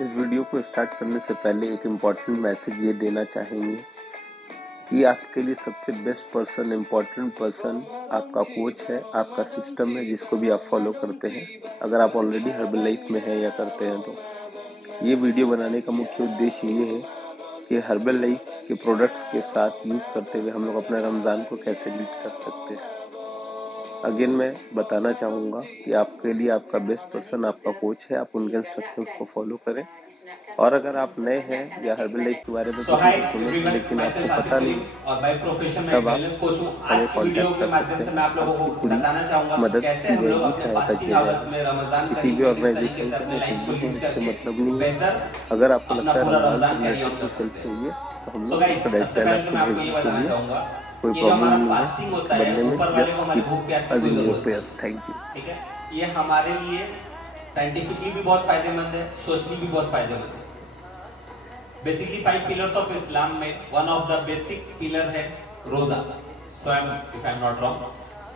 इस वीडियो को स्टार्ट करने से पहले एक इम्पॉर्टेंट मैसेज ये देना चाहेंगे कि आपके लिए सबसे बेस्ट पर्सन, इम्पॉर्टेंट पर्सन आपका कोच है, आपका सिस्टम है, जिसको भी आप फॉलो करते हैं। अगर आप ऑलरेडी हर्बल लाइफ में हैं या करते हैं तो ये वीडियो बनाने का मुख्य उद्देश्य ये है कि हर्बल लाइफ के प्रोडक्ट्स के साथ यूज़ करते हुए हम लोग अपने रमज़ान को कैसे लीड कर सकते हैं। अगेन मैं बताना चाहूँगा कि आपके लिए आपका बेस्ट पर्सन आपका कोच है, आप उनके इंस्ट्रक्शंस को फॉलो करें। और अगर आप नए हैं या हर्बल लाइफ के बारे में सो किसी हाय से सुने हैं एवरीवन, लेकिन माय आपको सेल्फ आसिफ पता करीम नहीं, और बाय प्रोफेशन मैं एक तब आप वेलनेस कोच हूँ। हमें आज की वीडियो कांटेक्ट के कर माध्यम सकते से हैं। मैं आप लोगों को आपकी पूरी बताना चाहूंगा कि मदद कैसे की हम लोग जाएगी, अपने सहायता फास्टिंग किया आवर्स जाएगा। में रमजान किसी करीम भी में किस तरीके ऑर्गेनाइजेशन से से अपने मैं लाइफ को हिंदू हूँ, लीड मुझसे करके मतलब नहीं है। बेहतर अगर आपको अपना लगता है पूरा रमज़ान से रमजान कैरी ऑन रिलेटेड कर कुछ हेल्प सकते चाहिए हैं। तो हम सो लोग गाइस, उसका सबसे डायरेक्ट पहले तो आपको मैं आपको ये भेजने के बताना लिए चाहूंगा कोई कि जो प्रॉब्लम हमारा नहीं है। फास्टिंग होता इसको है, बनने में ऊपर वाले को जस्ट हमारी कीप भूख प्यास की कोई अस इन योर जरूरत नहीं प्रेयर्स। है। Thank you. ठीक है, ये हमारे लिए साइंटिफिकली भी बहुत फायदेमंद है, सोशली भी बहुत फायदेमंद है। बेसिकली 5 पिलर्स ऑफ इस्लाम में one of the basic pillar है रोजा, स्वयं, if I am not wrong.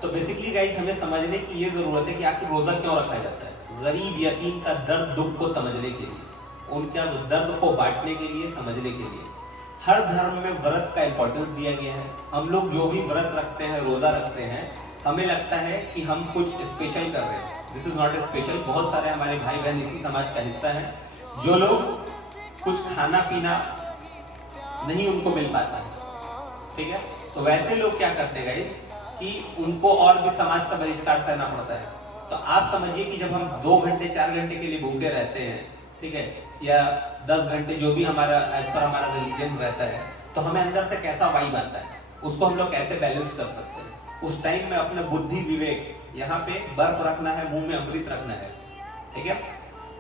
तो बेसिकली गाइस, हमें समझने की ये जरूरत है कि आखिर रोजा क्यों रखा जाता है। गरीब यतीम का दर्द दुख को समझने के लिए, उनके दर्द को बांटने के लिए, समझने के लिए। हर धर्म में व्रत का इंपॉर्टेंस दिया गया है। हम लोग जो भी व्रत रखते हैं, रोजा रखते हैं, हमें लगता है कि हम कुछ स्पेशल कर रहे हैं। This is not a special. बहुत सारे हमारे भाई बहन इसी समाज का हिस्सा है, जो लोग कुछ खाना पीना नहीं उनको मिल पाता है। ठीक है, तो वैसे लोग क्या करते हैं गाइस कि उनको और भी समाज का बहिष्कार सहना पड़ता है। तो आप समझिए कि जब हम 2 घंटे 4 घंटे के लिए भूखे रहते हैं, ठीक है, या 10 घंटे, जो भी हमारा एज पर हमारा रिलीजन रहता है, तो हमें अंदर से कैसा वाइब आता है, उसको हम लोग कैसे बैलेंस कर सकते हैं। उस टाइम में अपने बुद्धि विवेक, यहाँ पे बर्फ रखना है, मुंह में अमृत रखना है। ठीक है,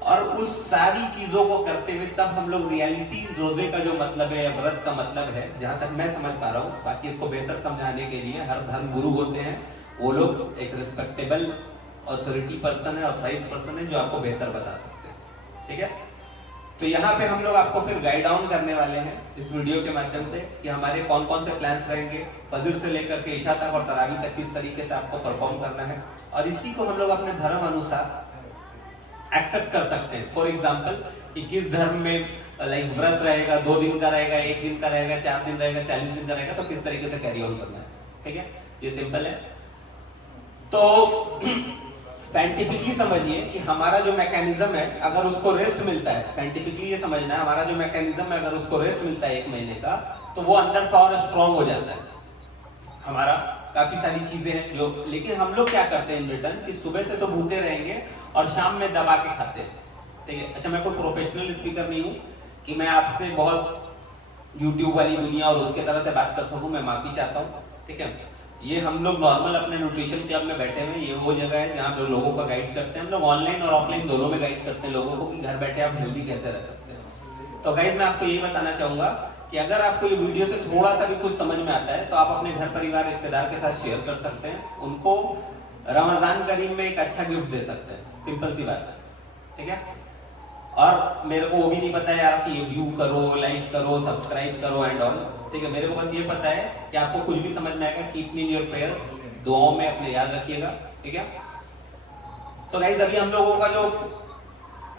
और उस सारी चीजों को करते हुए तब हम लोग रियलिटी रोजे का जो मतलब है, व्रत का मतलब है, जहां तक मैं समझ पा रहा हूँ, बाकी इसको बेहतर समझाने के लिए हर धर्म गुरु होते हैं, वो लोग एक रिस्पेक्टेबल ऑथोरिटी पर्सन है, ऑथराइज पर्सन है, जो आपको बेहतर बता सकते हैं। ठीक है, तो यहाँ पे हम लोग आपको फिर गाइड डाउन करने वाले हैं इस वीडियो के माध्यम से कि हमारे कौन कौन से प्लान्स रहेंगे, फजर से लेकर के इशा तक और तरावी तक किस तरीके से आपको परफॉर्म करना है, और इसी को हम लोग अपने धर्म अनुसार एक्सेप्ट कर सकते हैं। फॉर एग्जाम्पल कि किस धर्म में लाइक व्रत रहेगा, 2 दिन का रहेगा, 1 दिन का रहेगा, 4 दिन रहेगा, 40 दिन का रहेगा, तो किस तरीके से कैरी ऑन करना है। ठीक है, ये सिंपल है। तो साइंटिफिकली समझिए कि हमारा जो मैकेनिज्म है, अगर उसको रेस्ट मिलता है, साइंटिफिकली ये समझना है, हमारा जो मैकेनिज्म है अगर उसको रेस्ट मिलता है 1 महीने का, तो वो अंदर से और स्ट्रॉन्ग हो जाता है। हमारा काफी सारी चीजें हैं जो, लेकिन हम लोग क्या करते हैं इन रिटर्न कि सुबह से तो भूखे रहेंगे और शाम में दबा के खाते हैं। ठीक है, अच्छा, मैं कोई प्रोफेशनल स्पीकर नहीं हूँ कि मैं आपसे बहुत यूट्यूब वाली दुनिया और उसके तरह से बात कर सकूँ, मैं माफी चाहता हूँ। ठीक है, ये हम लोग नॉर्मल अपने न्यूट्रिशन क्लब में बैठे हुए, ये वो जगह है जहाँ पे लोगों का गाइड करते हैं। हम लोग ऑनलाइन और ऑफलाइन दोनों में गाइड करते हैं लोगों को कि घर बैठे आप हेल्दी कैसे रह सकते हैं। तो गाइज, मैं आपको यही बताना चाहूंगा कि अगर आपको ये वीडियो से थोड़ा सा भी कुछ समझ में आता है तो आप अपने घर परिवार रिश्तेदार के साथ शेयर कर सकते हैं, उनको रमजान करीम में एक अच्छा गिफ्ट दे सकते हैं। सिंपल सी बात है। ठीक है, और मेरे को वो भी नहीं पता है यार कि व्यू करो, लाइक करो, सब्सक्राइब करो एंड ऑल। ठीक है, मेरे को बस ये पता है कि आपको कुछ भी समझ में आएगा, keep me in your prayers, दुआओं में अपने याद रखिएगा। ठीक है, सो गाइस, अभी हम लोगों का जो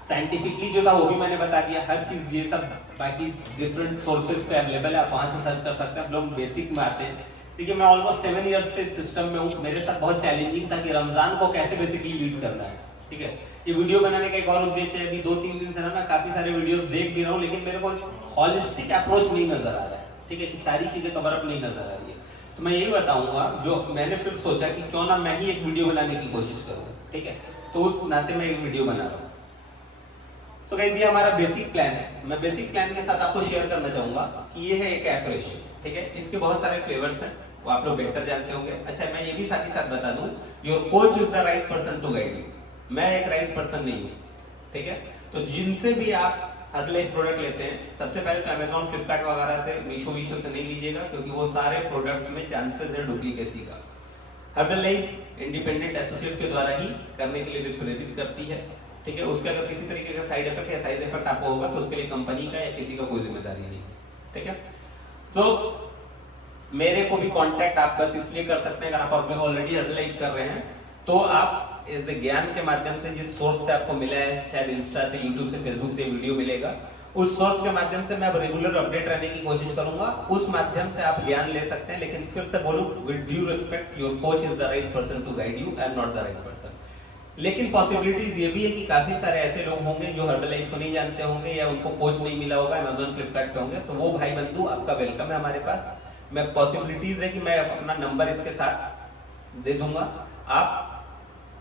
साइंटिफिकली जो था वो भी मैंने बता दिया, हर चीज ये सब बाकी डिफरेंट सोर्सेज पे अवेलेबल है, आप वहां से सर्च कर सकते हैं। हम लोग बेसिक में आते हैं। ठीक है, मैं ऑलमोस्ट 7 ईयर्स से सिस्टम में हूँ, मेरे साथ बहुत चैलेंजिंग था कि रमजान को कैसे बेसिकली लीड करना है। ठीक है, ये वीडियो बनाने का एक और उद्देश्य है, अभी 2-3 दिन से ना मैं काफी सारे वीडियोस देख भी रहा हूँ, लेकिन मेरे को हॉलिस्टिक अप्रोच नहीं नजर आ रहा है। ठीक है, कि सारी चीजें कवर अप नहीं नजर आ रही है, तो मैं यही बताऊंगा जो मैंने फिर सोचा कि क्यों ना मैं ही एक वीडियो बनाने की कोशिश करूँ। ठीक है, तो उस नाते मैं एक वीडियो बना रहा हूँ। सो गाइस, ये हमारा बेसिक प्लान है। मैं बेसिक प्लान के साथ आपको शेयर करना चाहूंगा कि ये है एक एफ्रेश। ठीक है, इसके बहुत सारे फ्लेवर्स हैं, वो आप लोग बेहतर जानते होंगे। अच्छा, मैं ये भी साथ ही साथ बता दूं, your coach is the right person to guide you, मैं एक राइट पर्सन नहीं हूँ। ठीक है, तो जिनसे भी आप हर्बल लाइफ प्रोडक्ट लेते हैं, सबसे पहले तो अमेजॉन, फ्लिपकार्ट वगैरह से, मीशो से नहीं लीजिएगा, क्योंकि वो सारे प्रोडक्ट्स में चांसेस है डुप्लीकेसी का। हर्बल लाइफ इंडिपेंडेंट एसोसिएट के द्वारा ही करने के लिए प्रेरित करती है। ठीक है, उसके अगर किसी तरीके का साइड इफेक्ट या साइड इफेक्ट आपको होगा तो उसके लिए कंपनी का या किसी का कोई जिम्मेदारी नहीं। ठीक है, तो मेरे को भी कांटेक्ट आप बस इसलिए कर सकते हैं, अगर आप ऑलरेडी हर्बल लाइफ कर रहे हैं तो आप आप इस ज्ञान के माध्यम से जिस सोर्स से आपको मिला है, शायद इंस्टा से, यूट्यूब से, फेसबुक से वीडियो मिलेगा, उस सोर्स के माध्यम से मैं अब रेगुलर अपडेट रहने की कोशिश करूंगा, उस माध्यम से आप ज्ञान ले सकते हैं। लेकिन फिर से बोलूं, with due respect, your coach is the right person to guide you, I am not the right person. लेकिन पॉसिबिलिटीज ये भी है कि काफी सारे ऐसे लोग होंगे जो हर्बलाइफ को नहीं जानते होंगे या उनको कोच नहीं मिला होगा, अमेजोन फ्लिपकार्ट पे होंगे, तो वो भाई बंधु आपका वेलकम है हमारे पास। मैं पॉसिबिलिटीज है कि मैं अपना नंबर इसके साथ दे दूंगा, आप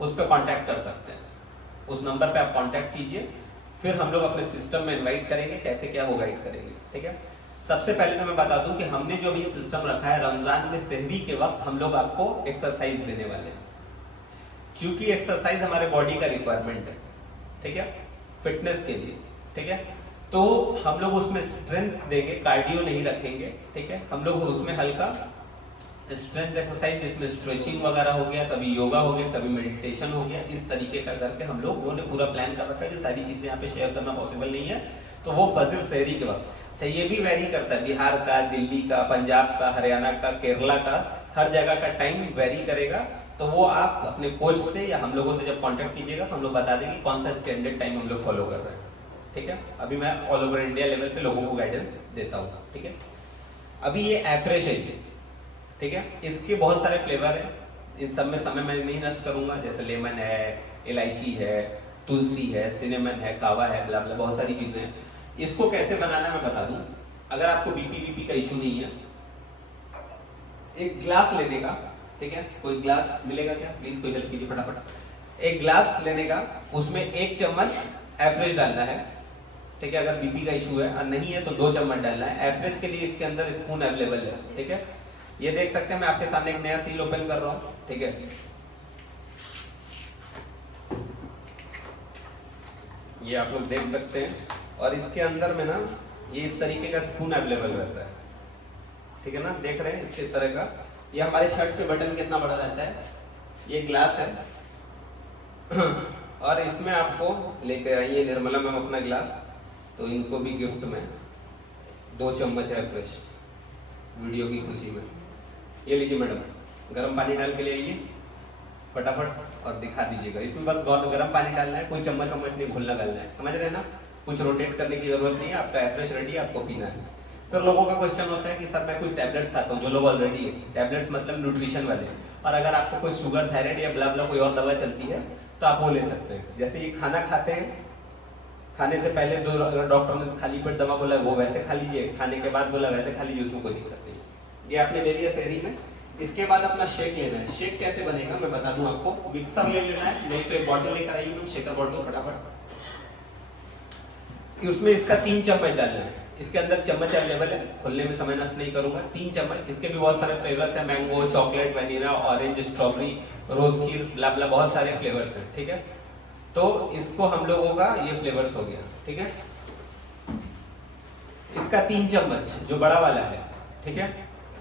उस पर कांटेक्ट कर सकते हैं, उस नंबर पे आप कांटेक्ट कीजिए, फिर हम लोग अपने सिस्टम में इनवाइट करेंगे, कैसे क्या वो गाइड करेंगे, ठीक है। सबसे पहले तो मैं बता दूं कि हमने जो अभी सिस्टम रखा है, रमजान में सहरी के वक्त हम लोग आपको एक्सरसाइज देने वाले हैं, क्योंकि एक्सरसाइज हमारे बॉडी का रिक्वायरमेंट है, ठीक है, फिटनेस के लिए, ठीक है। तो हम लोग उसमें स्ट्रेंथ देंगे, कार्डियो नहीं रखेंगे, ठीक है। हम लोग उसमें हल्का स्ट्रेंथ एक्सरसाइज, जिसमें स्ट्रेचिंग वगैरह हो गया, कभी योगा हो गया, कभी मेडिटेशन हो गया, इस तरीके का करके हम लोगों ने पूरा प्लान कर रखा है। जो सारी चीजें यहाँ पे शेयर करना पॉसिबल नहीं है, तो वो फजर सहरी के वक्त। अच्छा, ये भी वेरी करता है, बिहार का, दिल्ली का, पंजाब का, हरियाणा का, केरला का, हर जगह का टाइम वेरी करेगा। तो वो आप अपने कोच से या हम लोगों से जब कांटेक्ट कीजिएगा तो हम लोग बता देंगे कौन सा स्टैंडर्ड टाइम हम लोग फॉलो कर रहे हैं, ठीक है। अभी मैं ऑल ओवर इंडिया लेवल पे लोगों को गाइडेंस देता हूँ, ठीक है। अभी ये एफ्रेश है, ठीक है, इसके बहुत सारे फ्लेवर हैं, इन सब में समय मैं नहीं नष्ट करूंगा, जैसे लेमन है, इलायची है, तुलसी है, सिनेमन है, कावा है, ब्ला ब्ला, बहुत सारी चीजें हैं। इसको कैसे बनाना मैं बता दूं। अगर आपको बीपी का इशू नहीं है, एक ग्लास लेने का, ठीक है, कोई ग्लास मिलेगा क्या, प्लीज कोई हेल्प कीजिए फटाफट। एक ग्लास लेने का, उसमें 1 चम्मच एफ्रेश डालना है, ठीक है। अगर बीपी का इशू है और नहीं है तो 2 चम्मच डालना है। एफ्रेश के लिए इसके अंदर स्पून अवेलेबल है, ठीक है। ये देख सकते हैं, मैं आपके सामने एक नया सील ओपन कर रहा हूं, ठीक है। ये आप लोग देख सकते हैं, और इसके अंदर में ना ये इस तरीके का स्पून अवेलेबल रहता है, ठीक है ना, देख रहे हैं इसके तरह का। ये हमारे शर्ट पे बटन कितना बड़ा रहता है, ये ग्लास है और इसमें आपको लेकर आइए निर्मला मैम अपना ग्लास, तो इनको भी गिफ्ट में 2 चम्मच है फ्रेश, वीडियो की खुशी में। ये लीजिए मैडम, गर्म पानी डाल के ले आइए फटाफट और दिखा दीजिएगा। इसमें बस गर्म पानी डालना है, कोई चम्मच नहीं घुलना डालना है, समझ रहे हैं ना, कुछ रोटेट करने की जरूरत नहीं है, आपका एफ्रेश रेडी है, आपको पीना है। फिर लोगों का क्वेश्चन होता है कि सर मैं कुछ टैबलेट्स खाता हूँ, जो लोग ऑलरेडी है, टैबलेट्स मतलब न्यूट्रिशन वाले, और अगर आपको कोई शुगर, थायराइड या ब्ला ब्ला कोई और दवा चलती है तो आप वो ले सकते हैं। जैसे ये खाना खाते हैं, खाने से पहले अगर डॉक्टर ने खाली पेट दवा बोला वो वैसे खा लीजिए, खाने के बाद बोला वैसे खा लीजिए, उसमें कोई दिक्कत नहीं। ये आपने ले लिया सहरी में। इसके बाद अपना शेक लेना है। शेक कैसे बनेगा मैं बता दूं आपको, मिक्सर ले लेना है, नहीं तो एक बॉटल लेकर आइए मैम, शेकर बॉटल फटाफट। उसमें इसका 3 चम्मच डालना है, इसके अंदर चम्मच अवेलेबल है, खोलने में समय नष्ट नहीं करूंगा। 3 चम्मच, इसके भी बहुत सारे फ्लेवर्स हैं, mango, chocolate, vanilla, orange, strawberry, rose खीर, ब्ला ब्ला, बहुत सारे फ्लेवर्स हैं, ठीक है। तो इसको हम लोगों का ये फ्लेवर्स हो गया, ठीक है। इसका 3 चम्मच जो बड़ा वाला है, ठीक है,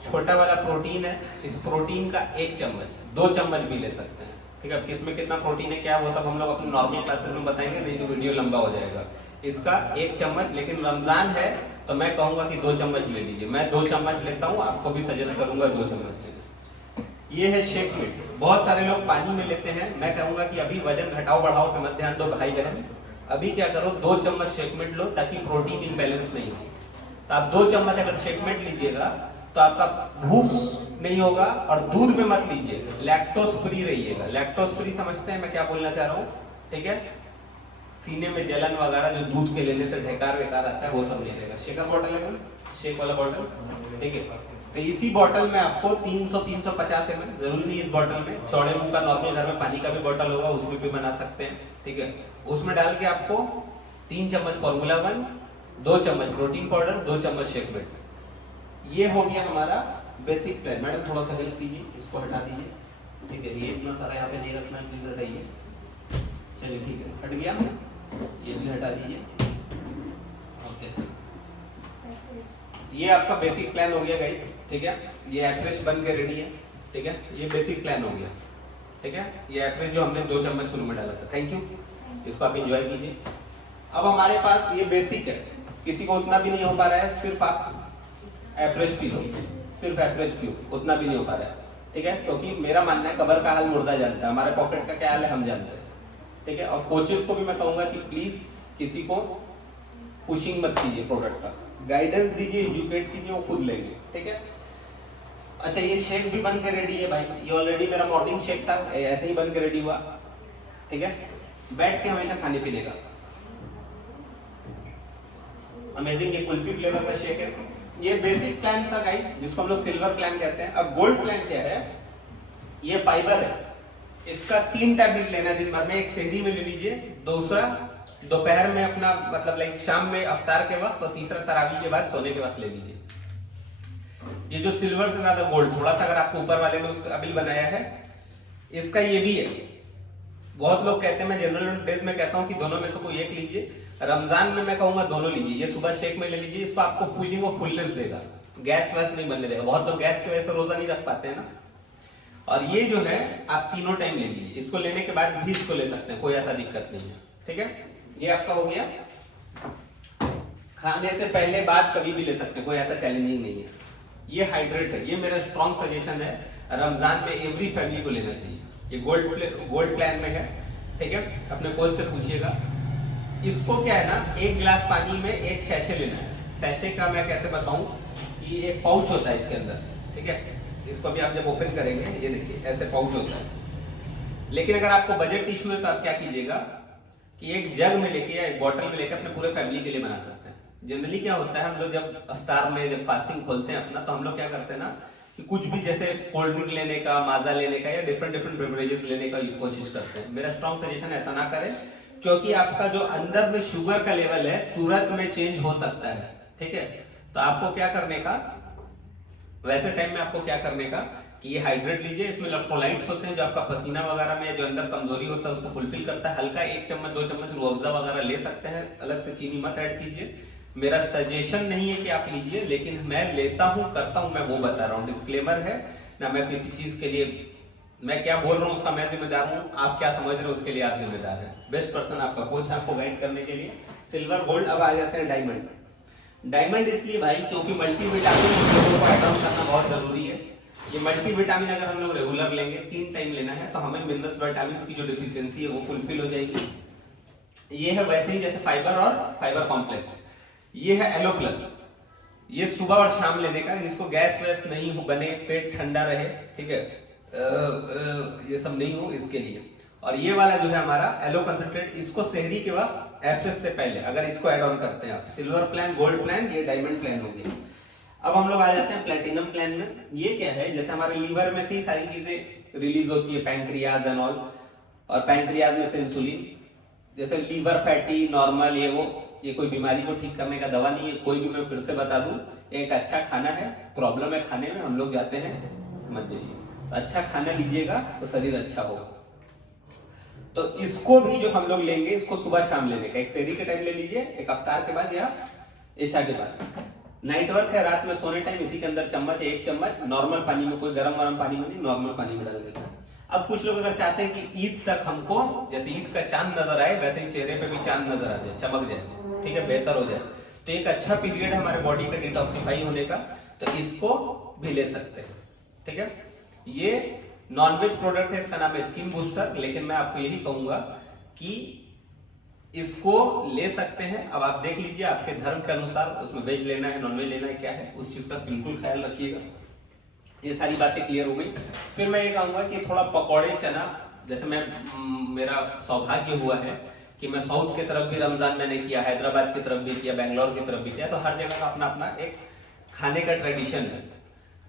छोटा वाला प्रोटीन है, इस प्रोटीन का 1 चम्मच, 2 चम्मच भी ले सकते हैं, ठीक है। किसमें कितना प्रोटीन है क्या, वो सब हम लोग अपने नॉर्मल क्लासेस में बताएंगे, नहीं तो वीडियो लंबा हो जाएगा। इसका 1 चम्मच, लेकिन रमजान है तो मैं कहूंगा कि 2 चम्मच ले लीजिए, मैं 2 चम्मच लेता हूँ, आपको भी सजेस्ट करूंगा 2 चम्मच ले। ये है शेक मीट, बहुत सारे लोग पानी में लेते हैं, मैं कहूंगा कि अभी वजन घटाओ बढ़ाओ पे मत ध्यान दो भाई बहन, अभी क्या करो 2 चम्मच शेक मीट लो, ताकि प्रोटीन इम्बैलेंस नहीं हो। तो आप 2 चम्मच अगर शेक मीट लीजिएगा तो आपका भूख नहीं होगा, और दूध में मत लीजिए, लैक्टोज फ्री रहिएगा। लैक्टोज फ्री समझते हैं मैं क्या बोलना चाह रहा हूँ, ठीक है। सीने में जलन वगैरह जो दूध के लेने से ढेकार वेकार आता है वो सब नहीं रहेगा। शेकर बॉटल है, शेक वाला बॉटल, ठीक है। तो इसी बॉटल में आपको 300-350 ml, जरूरी नहीं इस बॉटल में, चौड़े मुंह का नॉर्मल घर में पानी का भी बॉटल होगा, उसमें भी बना सकते हैं, ठीक है। उसमें डाल के आपको 3 चम्मच फॉर्मूला 1, 2 चम्मच प्रोटीन पाउडर, 2 चम्मच शेक मीट। ये हो गया हमारा बेसिक प्लान। मैडम थोड़ा सा हेल्प कीजिए, इसको हटा दीजिए, ठीक है। ये इतना सारा यहाँ पे नहीं रखना, प्लीज हटाइए, चलिए ठीक है, हट गया, ये भी हटा दीजिए, ओके सर। ये आपका बेसिक प्लान हो गया गाइस, ठीक है। ये एफ्रेश बन के रेडी है, ठीक है, ये बेसिक प्लान हो गया, ठीक है। ये एफ्रेश जो हमने 2 चम्मच शुरू में डाला था, थैंक यू, इसको आप एंजॉय कीजिए। अब हमारे पास ये बेसिक है, किसी को उतना भी नहीं हो पा रहा है, सिर्फ आप एफ्रेश पी लो, सिर्फ एफ्रेश पियो, उतना भी नहीं हो पा रहा है, ठीक है, क्योंकि मेरा मानना है कबर का हाल मुर्दा जानता है, हमारे पॉकेट का क्या हाल है हम जानते हैं। ठीक है, और कोचेस को भी मैं कहूंगा कि प्लीज किसी को पुशिंग मत कीजिए, प्रोडक्ट का गाइडेंस दीजिए, एजुकेट कीजिए, वो खुद लेंगे। ठीक है, अच्छा ये शेक भी बन के रेडी है भाई, ये ऑलरेडी मेरा मॉर्निंग शेक था, ऐसे ही बन के रेडी हुआ। ठीक है, बैठ के हमेशा खाने पीने का अमेजिंग, ये कुल्फी फ्लेवर का शेक है। ये बेसिक प्लान था गाइस, जिसको हम लोग सिल्वर प्लान कहते हैं। अब गोल्ड प्लान क्या है, ये फाइबर है, इसका 3 टैबलेट लेना दिन भर में, एक सेहरी में ले लीजिए, दूसरा दोपहर में अपना मतलब लाइक शाम में अफ्तार के वक्त, और तीसरा तरावी के बाद सोने के वक्त ले लीजिए। ये जो सिल्वर से ज्यादा गोल्ड, थोड़ा सा अगर आपको ऊपर वाले ने उसका बिल बनाया है, इसका ये भी है। बहुत लोग कहते हैं, मैं जनरल डेज में कहता हूं कि दोनों में से कोई एक लीजिए, रमजान में मैं कहूंगा दोनों लीजिए। ये सुबह शेक में ले लीजिए, इसको आपको फुलिंग और फुलनेस देगा, गैस वैस नहीं बनने देगा। बहुत लोग गैस की वजह से रोजा नहीं रख पाते हैं ना। और ये जो है आप तीनों टाइम ले लीजिए, इसको लेने के बाद भी इसको ले सकते हैं, कोई ऐसा दिक्कत नहीं है। ठीक है, ये आपका हो गया। खाने से पहले बाद कभी भी ले सकते हैं, कोई ऐसा चैलेंजिंग नहीं है। ये हाइड्रेट है, ये मेरा स्ट्रॉन्ग सजेशन है, रमजान में एवरी फैमिली को लेना चाहिए। ये गोल्ड प्लान में है। ठीक है, अपने कोच से पूछिएगा। इसको क्या है ना, 1 गिलास पानी में 1 सैशे लेना है। सैशे का मैं कैसे बताऊं, कि एक पाउच होता है इसके अंदर। ठीक है, इसको भी आप जब ओपन करेंगे, ये देखिए ऐसे पाउच होता है। लेकिन अगर आपको बजट इशू है तो आप क्या कीजिएगा कि एक जग में लेके या एक बॉटल में लेकर अपने पूरे फैमिली के लिए बना सकते हैं। जनरली क्या होता है, हम लोग जब अफ्तार में जब फास्टिंग खोलते हैं अपना, तो हम लोग क्या करते हैं ना कि कुछ भी जैसे कोल्ड ड्रिंक लेने का, माजा लेने का, या डिफरेंट बेवरेजेस लेने का कोशिश करते हैं। मेरा स्ट्रॉन्ग सजेशन ऐसा ना करें, क्योंकि आपका जो अंदर में शुगर का लेवल है तुरंत में चेंज हो सकता है। ठीक है, तो आपको क्या करने का, वैसे टाइम में आपको क्या करने का कि ये हाइड्रेट लीजिए, इसमें इलेक्ट्रोलाइट्स होते हैं जो आपका पसीना वगैरह में जो अंदर कमजोरी होता है उसको फुलफिल करता है। हल्का 1 चम्मच 2 चम्मच रूह अफ़ज़ा वगैरह ले सकते हैं, अलग से चीनी मत ऐड कीजिए। मेरा सजेशन नहीं है कि आप लीजिए, लेकिन मैं लेता हूं, करता हूं, मैं वो बता रहा हूं। डिस्क्लेमर है ना, मैं किसी चीज के लिए मैं क्या बोल रहा हूं उसका मैं जिम्मेदार हूं, आप क्या समझ रहे हो उसके लिए आप जिम्मेदार हैं। बेस्ट पर्सन आपका कोच है आपको गाइड करने के लिए। सिल्वर, गोल्ड, अब आ जाते हैं डायमंड। डायमंड इसलिए भाई क्योंकि मल्टीविटामिन को ऐड ऑन करना बहुत जरूरी है। ये मल्टीविटामिन अगर हम लोग रेगुलर लेंगे, 3 टाइम लेना है, तो हमें मिनरल्स विटामिन की जो डिफिशियंसी है वो फुलफिल हो जाएगी। ये है वैसे ही जैसे फाइबर और फाइबर कॉम्प्लेक्स। ये है एलो प्लस, ये सुबह और शाम लेने का, जिसको गैस वैस नहीं हो, बने पेट ठंडा रहे। ठीक है, ये सब नहीं हो इसके लिए। और ये वाला जो है हमारा एलो कंसंट्रेट, इसको सेहरी के वक्त एफएस से पहले अगर इसको ऐड ऑन करते हैं आप, सिल्वर प्लान, गोल्ड प्लान, ये डायमंड प्लान हो गया। अब हम लोग आ जाते हैं प्लेटिनम प्लान में। ये क्या है, जैसे हमारे लीवर में से ही सारी चीजें रिलीज होती है, पैंक्रियाज एंड ऑल, और पैंक्रियाज में से इंसुलिन, जैसे लीवर फैटी नॉर्मल, ये कोई बीमारी को ठीक करने का दवा नहीं है। कोई भी मैं फिर से बता दूं, एक अच्छा खाना है, प्रॉब्लम है खाने में, हम लोग जाते हैं, समझ जाइए, तो अच्छा खाना लीजिएगा तो शरीर अच्छा होगा। तो इसको भी जो हम लोग लेंगे, इसको सुबह शाम लेने का, एक सेहरी के टाइम ले लीजिए, एक अफ्तार के बाद या ईशा के बाद। नाइट वर्क है, रात में सोने टाइम इसी के अंदर चम्मच, 1 चम्मच नॉर्मल पानी में, कोई गर्म पानी में नहीं, नॉर्मल पानी में डाल देता है। अब कुछ लोग अगर चाहते हैं कि ईद तक हमको जैसे ईद का चांद नजर आए, वैसे ही चेहरे पे भी चांद नजर आ जाए, चमक जाए, ठीक है, बेहतर हो जाए, तो एक अच्छा पीरियड है हमारे बॉडी का डिटॉक्सिफाई होने का, तो इसको भी ले सकते हैं। ठीक है, ये नॉनवेज प्रोडक्ट है, इसका नाम है स्किन बूस्टर, लेकिन मैं आपको यही कहूंगा कि इसको ले सकते हैं। अब आप देख लीजिए आपके धर्म के अनुसार उसमें वेज लेना है, नॉनवेज लेना है, क्या है, उस चीज का बिल्कुल ख्याल रखिएगा। ये सारी बातें क्लियर हो गई। फिर मैं ये कहूंगा कि थोड़ा पकौड़े चना, जैसे मेरा सौभाग्य हुआ है कि मैं साउथ की तरफ भी रमजान मैंने किया, हैदराबाद की तरफ भी किया, बेंगलोर की तरफ भी किया, तो हर जगह का अपना अपना एक खाने का ट्रेडिशन है।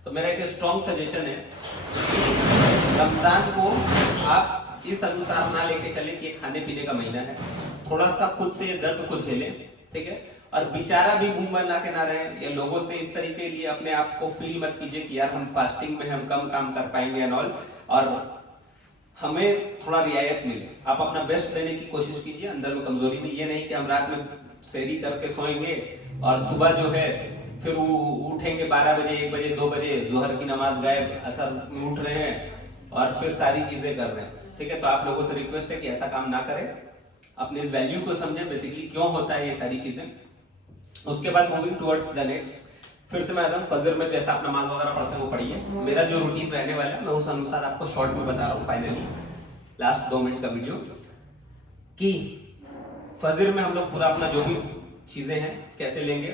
तो मेरा एक स्ट्रॉन्ग सजेशन है रमजान को आप इस अनुसार ना लेके चले कि खाने पीने का महीना है, थोड़ा सा खुद से दर्द को झेलें। ठीक है, और बेचारा भी मुंह बना के ना रहे, या लोगों से इस तरीके लिए अपने आप को फील मत कीजिए कि यार हम फास्टिंग में हम कम काम कर पाएंगे एंड ऑल, और हमें थोड़ा रियायत मिले। आप अपना बेस्ट देने की कोशिश कीजिए, अंदर में कमजोरी नहीं। ये नहीं कि हम रात में सेहरी करके सोएंगे और सुबह जो है फिर उठेंगे 12 बजे, 1 बजे, 2 बजे, जोहर की नमाज गायब, असर में उठ रहे हैं और फिर सारी चीजें कर रहे हैं। ठीक है, तो आप लोगों से रिक्वेस्ट है कि ऐसा काम ना करें, अपने इस वैल्यू को समझें, बेसिकली क्यों होता है ये सारी चीजें। उसके बाद मूविंग टुवर्ड्स द नेक्स्ट, फिर से मैं आता हूँ फजर में जैसा आप नमाज वगैरह पढ़ते हैं वो पढ़िए। मेरा जो रूटीन रहने वाला है मैं उस अनुसार आपको शॉर्ट में बता रहा हूँ फाइनली, लास्ट 2 मिनट का वीडियो, कि फजर में हम लोग पूरा अपना जो भी चीज़ें हैं कैसे लेंगे।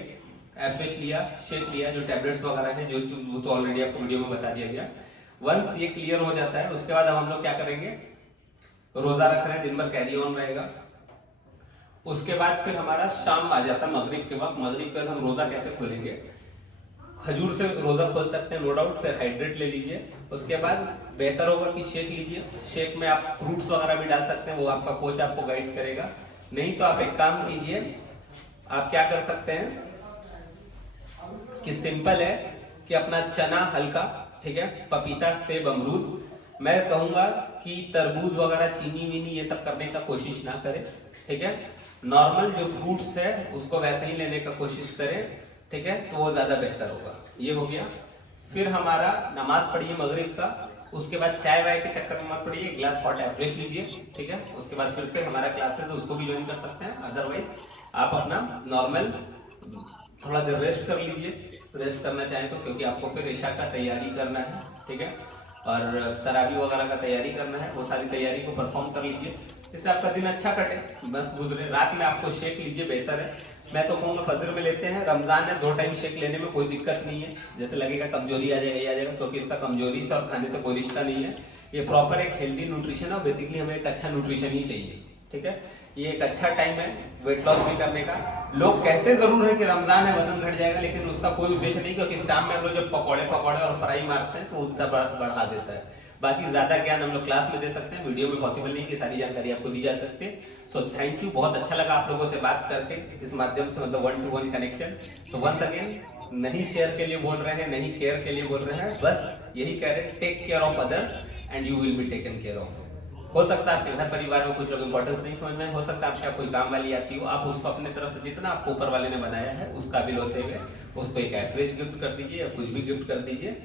एफएश लिया, शेक लिया, जो टैबलेट्स वगैरह हैं जो वो तो ऑलरेडी आपको वीडियो में बता दिया गया। वंस ये क्लियर हो जाता है उसके बाद हम लोग क्या करेंगे, रोजा रख रहे हैं, दिन भर कैरी ऑन रहेगा। उसके बाद फिर हमारा शाम आ जाता है मगरिब के वक्त। मगरिब के बाद हम रोजा कैसे खोलेंगे, खजूर से रोजा खोल सकते हैं नो डाउट। फिर हाइड्रेट ले लीजिए। उसके बाद बेहतर होगा कि शेक लीजिए। शेक में आप फ्रूट्स वगैरह भी डाल सकते हैं, वो आपका कोच आपको गाइड करेगा। नहीं तो आप एक काम कीजिए, आप क्या कर सकते हैं कि सिंपल है कि अपना चना हल्का, ठीक है, पपीता, सेब, अमरूद। मैं कहूंगा कि तरबूज वगैरह चीनी वीनी ये सब करने का कोशिश ना करें, ठीक है। नॉर्मल जो फ्रूट्स है उसको वैसे ही लेने का कोशिश करें, ठीक है, तो वो ज्यादा बेहतर होगा। ये हो गया। फिर हमारा नमाज पढ़िए मगरिब का। उसके बाद चाय वाय के चक्कर में मत पड़िए, एक ग्लास हॉट एफ्रेश लीजिए, ठीक है। उसके बाद फिर से हमारा क्लासेस है उसको भी ज्वाइन कर सकते हैं। अदरवाइज आप अपना नॉर्मल थोड़ा देर रेस्ट कर लीजिए, रेस्ट करना चाहें तो, क्योंकि आपको फिर ईशा का तैयारी करना है, ठीक है, और तरावी वगैरह का तैयारी करना है। वो सारी तैयारी को परफॉर्म कर लीजिए, इससे आपका दिन अच्छा कटे, बस गुजरे। रात में आपको शेक लीजिए, बेहतर है। मैं तो कहूँगा फजर में लेते हैं, रमजान है, 2 टाइम शेक लेने में कोई दिक्कत नहीं है। जैसे लगेगा कमजोरी आ जाएगा, ये आ जाएगा, क्योंकि इसका कमजोरी से और खाने से कोई रिश्ता नहीं है। ये प्रॉपर एक हेल्दी न्यूट्रिशन है और बेसिकली हमें एक अच्छा न्यूट्रिशन ही चाहिए, ठीक है। ये एक अच्छा टाइम है वेट लॉस भी करने का। लोग कहते जरूर है कि रमजान है वजन घट जाएगा, लेकिन उसका कोई उद्देश्य नहीं, क्योंकि शाम में हम लोग जब पकौड़े और फ्राई मारते हैं तो उसका बढ़ा देता है। बाकी ज्यादा ज्ञान हम लोग क्लास में दे सकते हैं, वीडियो में पॉसिबल नहीं कि सारी जानकारी आपको दी जा सकती है। सो थैंक यू, बहुत अच्छा लगा आप लोगों से बात करके इस माध्यम से, मतलब 1-to-1 connection. So once again, नहीं शेयर के लिए बोल रहे हैं, नहीं केयर के लिए बोल रहे हैं, बस यही कह रहे हैं, take care of others and you will be taken care of. हो सकता है आपके घर परिवार में कुछ लोग इंपॉर्टेंस नहीं समझ में, हो सकता है आपका कोई काम वाली आती हो, आप उसको अपने तरफ से जितना आपको ऊपर वाले ने बनाया है उस काबिल होते हुए उसको एक एफ्रेश गिफ्ट कर दीजिए या कुछ भी गिफ्ट कर दीजिए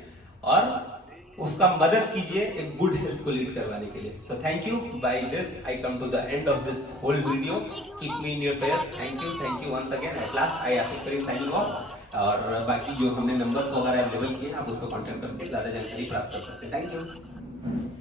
और उसका मदद कीजिए एक गुड हेल्थ को लीड करवाने के लिए। So thank you, by this I come to the end of this whole video. Keep me in your prayers. Thank you once again. At last I Asif Karim signing off. और बाकी जो हमने numbers वगैरह available किए हैं आप उसको कॉन्टेक्ट करके ज़्यादा जानकारी प्राप्त कर सकते हैं। Thank you.